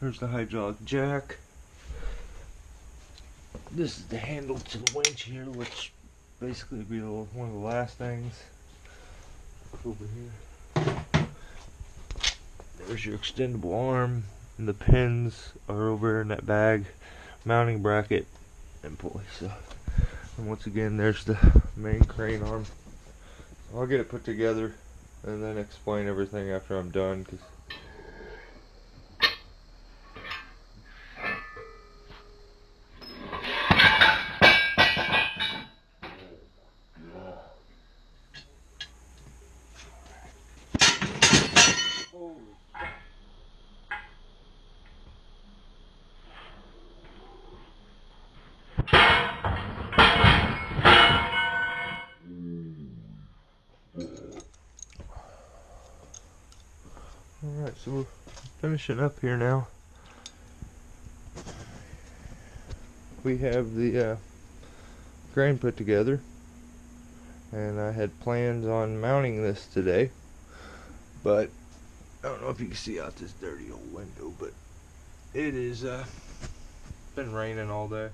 Here's the hydraulic jack. This is the handle to the winch here, which basically would be one of the last things. Over here. There's your extendable arm, and the pins are over in that bag, mounting bracket, and pulley. So, and once again, there's the main crane arm. I'll get it put together and then explain everything after I'm done. Alright, so we're finishing up here now. We have the crane put together, and I had plans on mounting this today, but I don't know if you can see out this dirty old window, but it is been raining all day.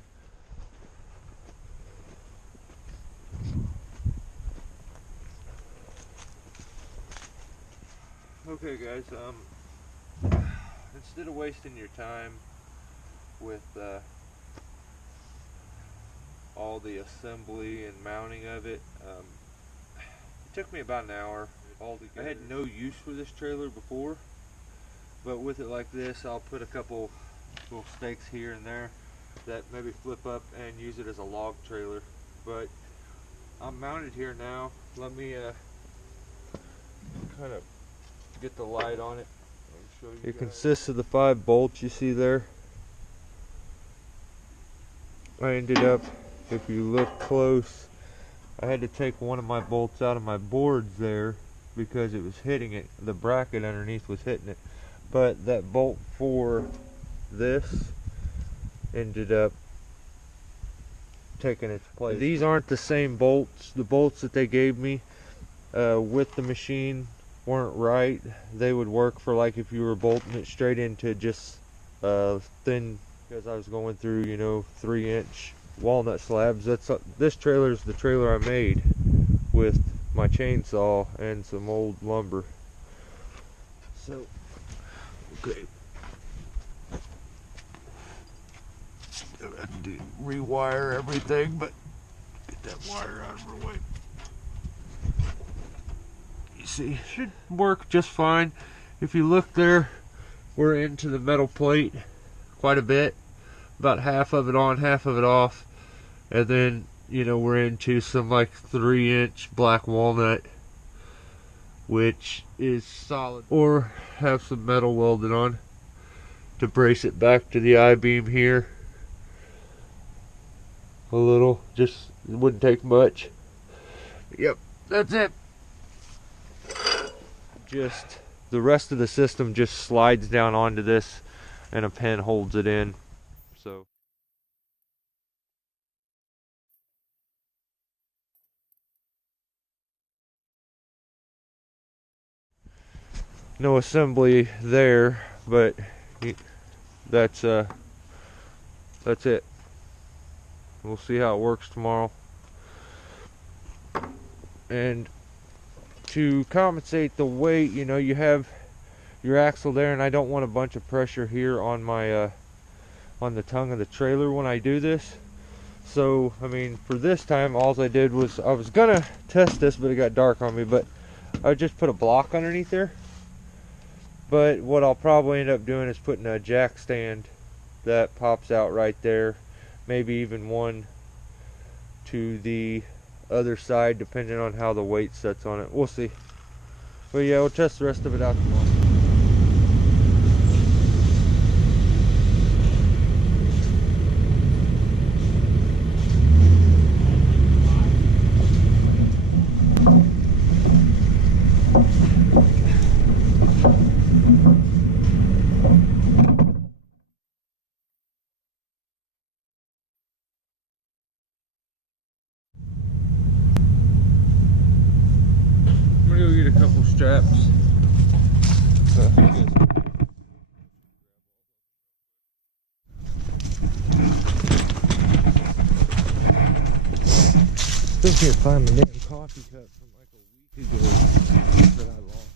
Okay guys, instead of wasting your time with all the assembly and mounting of it, it took me about an hour altogether. I had no use for this trailer before, but with it like this, I'll put a couple little stakes here and there that maybe flip up and use it as a log trailer. But I'm mounted here now. Let me kind of get the light on it and show you. It consists of the 5 bolts you see there. I ended up, if you look close, I had to take one of my bolts out of my boards there because it was hitting it. The bracket underneath was hitting it. But that bolt for this ended up taking its place. These aren't the same bolts. The bolts that they gave me with the machine weren't right. They would work for like if you were bolting it straight into just thin, because I was going through, you know, 3-inch walnut slabs. This trailer is the trailer I made with my chainsaw and some old lumber. So, okay. I have to rewire everything, but get that wire out of our way. You see, should work just fine. If you look there, we're into the metal plate quite a bit. About half of it on, half of it off. And then, you know, we're into some like 3-inch black walnut, which is solid. Or have some metal welded on to brace it back to the I-beam here. A little, just, it wouldn't take much. Yep, that's it. Just the rest of the system just slides down onto this and a pin holds it in. So no assembly there, but that's it. We'll see how it works tomorrow. And to compensate the weight, you know, you have your axle there, and I don't want a bunch of pressure here on my on the tongue of the trailer when I do this. So I mean, for this time, all I did was, I was gonna test this, but it got dark on me, but I just put a block underneath there. But what I'll probably end up doing is putting a jack stand that pops out right there, maybe even one to the other side, depending on how the weight sets on it. We'll see. But yeah, we'll test the rest of it out tomorrow. straps. Still can't find my damn coffee cup from like a week ago that I lost.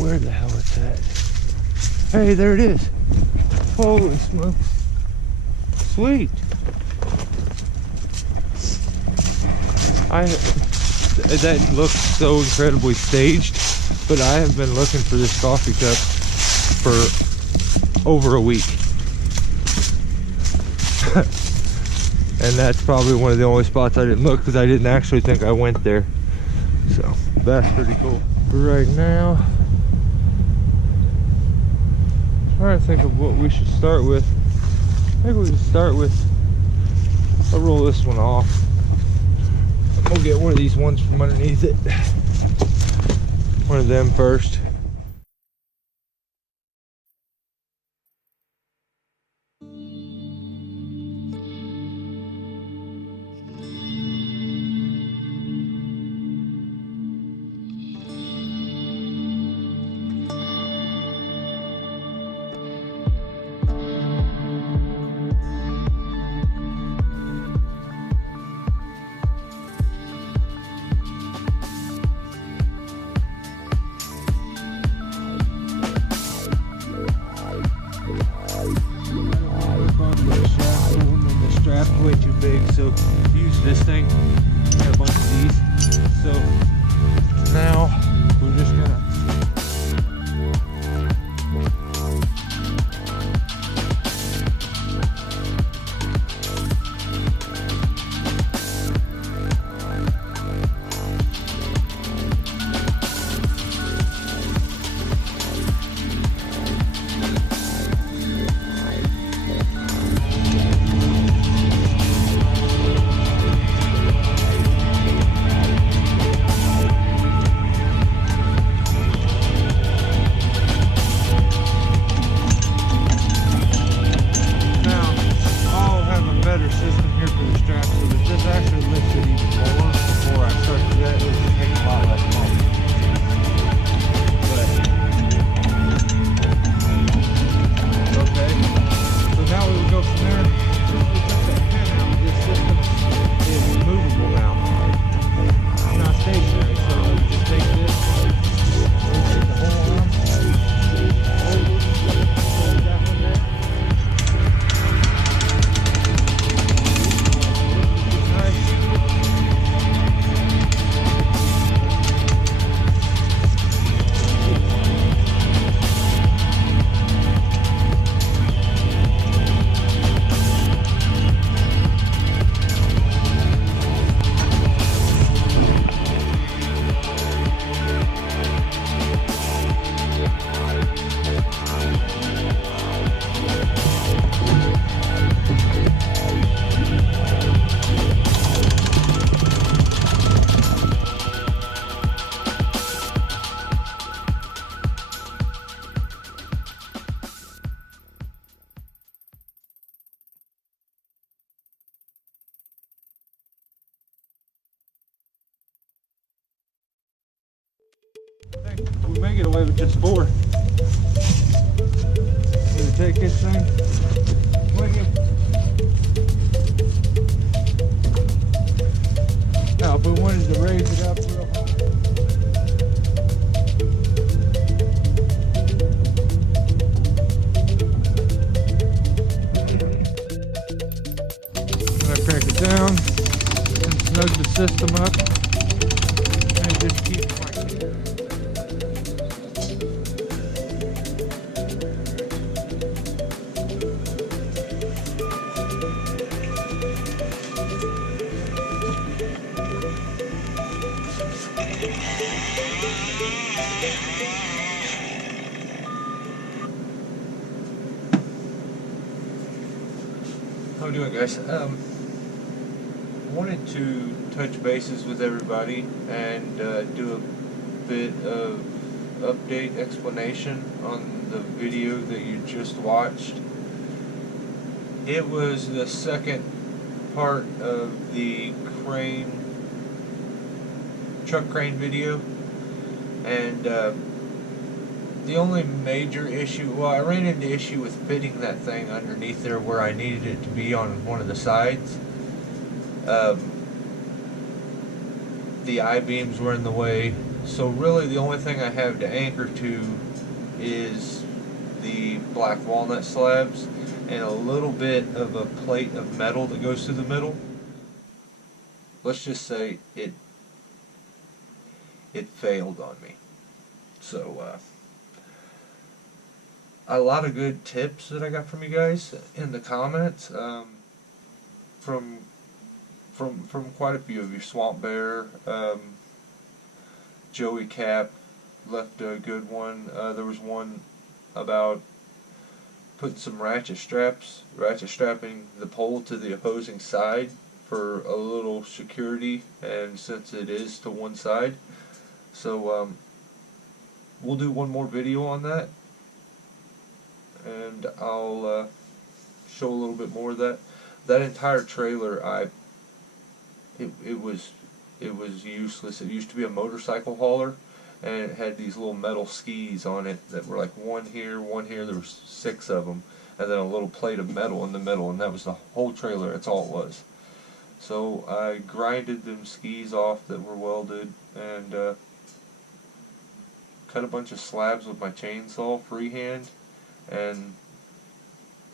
Where the hell is that? Hey, there it is. Holy smokes. Sweet. That looks so incredibly staged, but I have been looking for this coffee cup for over a week. And that's probably one of the only spots I didn't look because I didn't actually think I went there. So that's pretty cool. But right now, I'm trying to think of what we should start with. Maybe we can start with, I'll roll this one off. We'll get one of these ones from underneath it. One of them first. Way too big, so use this thing. Got a bunch of these. So now we're just gonna we may get away with just 4. Either take this thing, swing it. Now, if we wanted to raise it up real high. I'm gonna crank it down and snug the system up and just keep cranking it. How are we doing, guys? I wanted to touch bases with everybody and do a bit of update explanation on the video that you just watched. It was the second part of the truck crane video. And the only major issue, well, I ran into issue with fitting that thing underneath there where I needed it to be on one of the sides. The I-beams were in the way, so really the only thing I have to anchor to is the black walnut slabs and a little bit of a plate of metal that goes through the middle. Let's just say it failed on me. So a lot of good tips that I got from you guys in the comments, from quite a few of you. Swamp Bear, Joey Cap left a good one. There was one about putting some ratchet strapping the pole to the opposing side for a little security, and since it is to one side. So we'll do one more video on that, and I'll show a little bit more of that. That entire trailer, it was useless. It used to be a motorcycle hauler, and it had these little metal skis on it that were like one here. There was 6 of them, and then a little plate of metal in the middle, and that was the whole trailer. That's all it was. So I grinded them skis off that were welded, and cut a bunch of slabs with my chainsaw freehand, and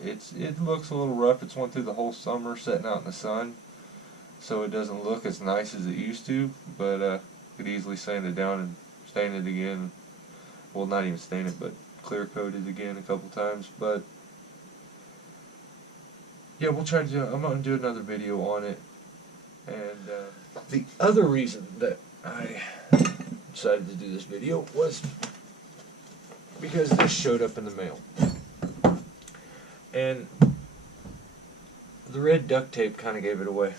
it looks a little rough. It's went through the whole summer sitting out in the sun, so it doesn't look as nice as it used to, but could easily sand it down and stain it again. Well, not even stain it, but clear coat it again a couple times. But yeah, we'll try to do, I'm going to do another video on it. And the other reason that I decided to do this video was because this showed up in the mail. And the red duct tape kind of gave it away.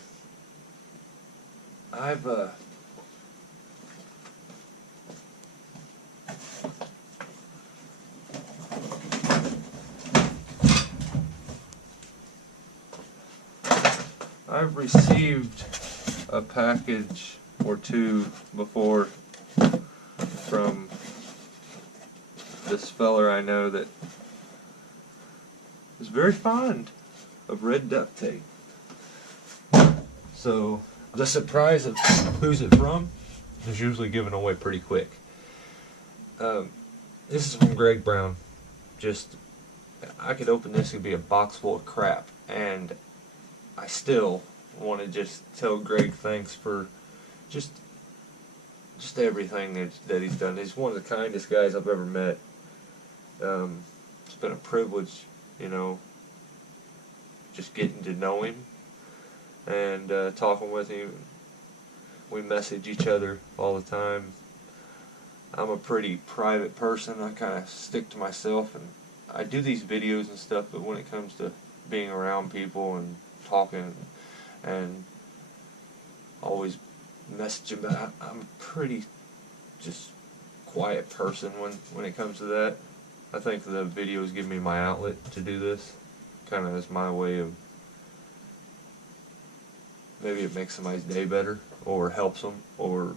I've received a package or two before from this feller I know that is very fond of red duct tape. So the surprise of who's it from is usually given away pretty quick. This is from Greg Brown. Just, I could open this, it'd be a box full of crap, and I still want to just tell Greg thanks for just everything that he's done. He's one of the kindest guys I've ever met. It's been a privilege, you know, just getting to know him and talking with him. We message each other all the time. I'm a pretty private person. I kind of stick to myself, and I do these videos and stuff, but when it comes to being around people and talking and always messaging, but I'm a pretty just quiet person when it comes to that. I think the videos give me my outlet to do this, kind of as my way of, maybe it makes somebody's day better or helps them, or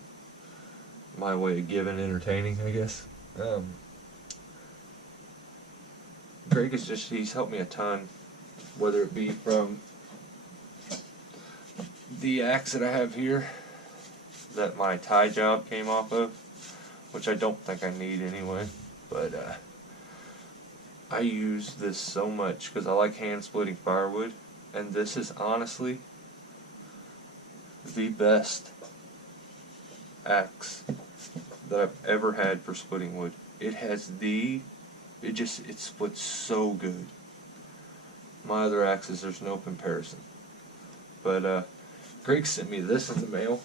my way of giving entertaining, I guess. Greg is just, he's helped me a ton, whether it be from the axe that I have here that my tie job came off of, which I don't think I need anyway, but I use this so much because I like hand splitting firewood, and this is honestly the best axe that I've ever had for splitting wood. It has it splits so good. My other axes, there's no comparison. But Greg sent me this in the mail.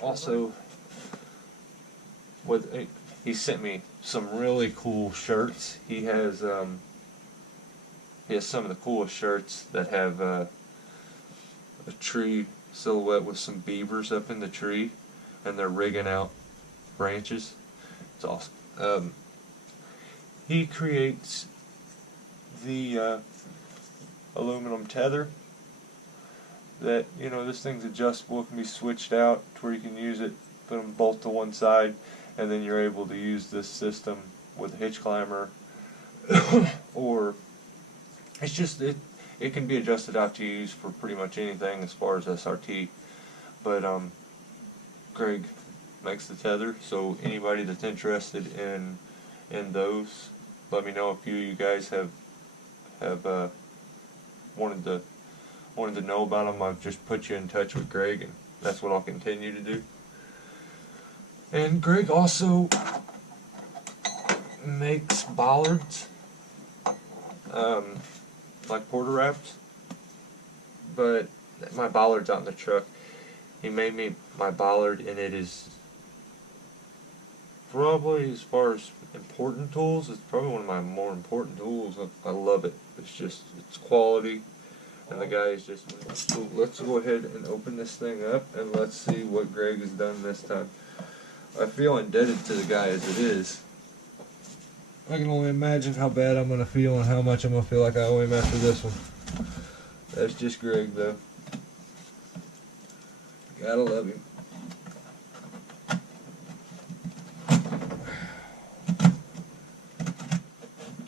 Also, he sent me some really cool shirts. He has some of the coolest shirts that have a tree silhouette with some beavers up in the tree, and they're rigging out branches. It's awesome. He creates the aluminum tether that, you know, this thing's adjustable, it can be switched out to where you can use it, put them both to one side, and then you're able to use this system with a hitch climber, or it's just it can be adjusted out to use for pretty much anything as far as SRT. But Greg makes the tether, so anybody that's interested in those, let me know. If you guys have wanted to know about them, I've just put you in touch with Greg, and that's what I'll continue to do. And Greg also makes bollards, like porter wraps, but my bollard's out in the truck. He made me my bollard, and it is probably, as far as important tools, it's probably one of my more important tools. I love it. It's quality, and the guy is just. So let's go ahead and open this thing up, and let's see what Greg has done this time. I feel indebted to the guy as it is. I can only imagine how bad I'm going to feel and how much I'm going to feel like I owe him after this one. That's just Greg, though. Gotta love him.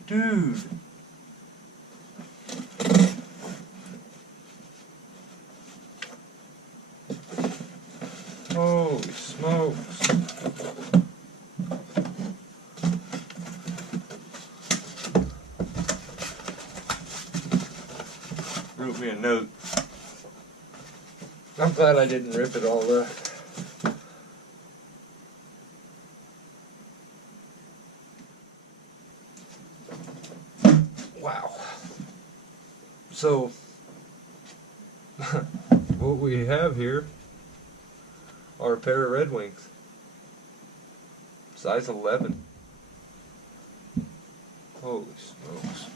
Dude. Holy smokes. Wrote me a note. I'm glad I didn't rip it all up. Wow. So, what we have here are a pair of Red Wings. Size 11. Holy smokes.